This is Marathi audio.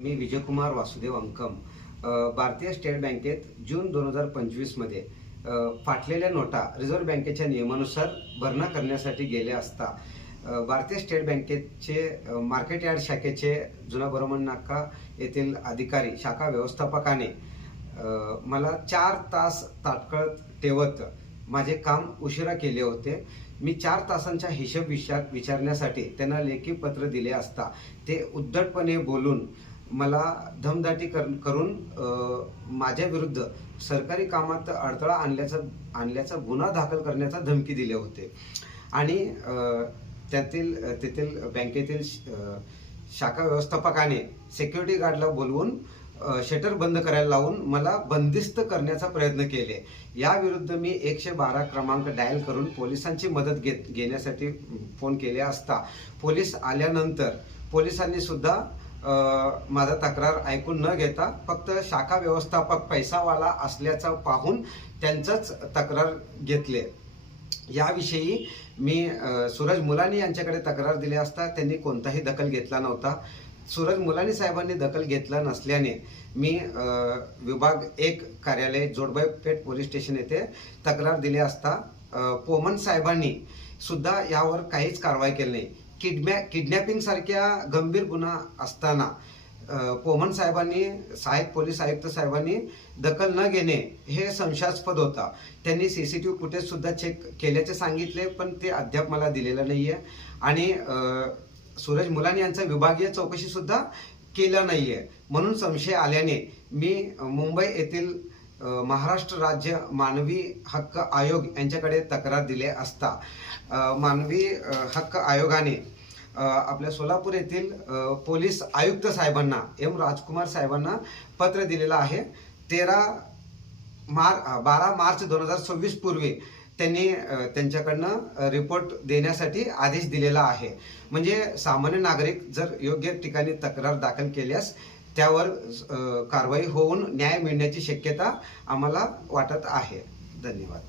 मी विजयकुमार वासुदेव अंकम भारतीय स्टेट बँकेत जून 2025 मध्ये फाटलेल्या नोटा रिझर्व्ह बँकेच्या नियमानुसार भरणा करण्यासाठी गेले असता भारतीय स्टेट बँकेचे मार्केट यार्ड शाखेचे जुना बरोमन नाका येथील अधिकारी शाखा व्यवस्थापकाने मला 4 तास ताटकळत ठेवत माझे काम उशिरा केले होते. मी 4 तासांचा हिशोब विचारण्यासाठी त्यांना लेखी पत्र दिले असता ते उद्धटपणे बोलून मला धमदाटी करून माझ्या विरुद्ध सरकारी कामात अडथळा आणल्याचा गुन्हा दाखल करण्याचा धमकी दिले होते आणि तेथील बँकेतील शाखा व्यवस्थापकाने सिक्युरिटी गार्डला बोलवून शटर बंद करायला लावून मला बंदिस्त करण्याचा प्रयत्न केले. या विरुद्ध मी 112 क्रमांक डायल करून पोलिसांची मदत घेण्यासाठी फोन केले असता पोलीस आल्यानंतर पोलिसांनी सुद्धा माझा तक्रार ऐकून न घेता फक्त शाखा व्यवस्थापक पैसावाला असल्याचं पाहून त्यांचंच तक्रार घेतले. याविषयी मी सूरज मुलानी यांच्याकडे तक्रार दिली असता त्यांनी कोणताही दखल घेतला नव्हता. सूरज मुलानी साहेबांनी दखल घेतला नसल्याने मी विभाग 1 कार्यालय जोडबाई पेठ पोलीस स्टेशन येथे तक्रार दिली असता पोमन साहेबांनी सुद्धा यावर काहीच कारवाई केली नाही. किडनॅपिंग सारख्या गंभीर गुन्हा असताना पोमन साहेबांनी सहाय्यक पोलीस आयुक्त साहेबांनी दखल न घेणे हे संशयास्पद होता. त्यांनी सीसीटीव्ही फुटेज सुद्धा चेक केल्याचे सांगितले पण ते अद्याप मला दिलेलं नाहीये आणि सूरज मुलानी यांचा विभागीय चौकशी सुद्धा केलं नाहीये. म्हणून संशय आल्याने मी मुंबई येथील महाराष्ट्र राज्य मानवी हक्क आयोग यांच्याकडे तक्रार दिली असता मानवी हक्क आयोगाने आपल्या सोलापूर येथील पोलीस आयुक्त साहेबांना एम राजकुमार साहेबांना पत्र दिलेलं आहे. 12 मार्च 2026 पूर्वी त्यांनी त्यांच्याकडनं रिपोर्ट देण्यासाठी आदेश दिलेला आहे. म्हणजे सामान्य नागरिक जर योग्य ठिकाणी तक्रार दाखल केल्यास त्यावर कारवाई होऊन न्याय मिळण्याची शक्यता आम्हाला वाटत आहे. धन्यवाद.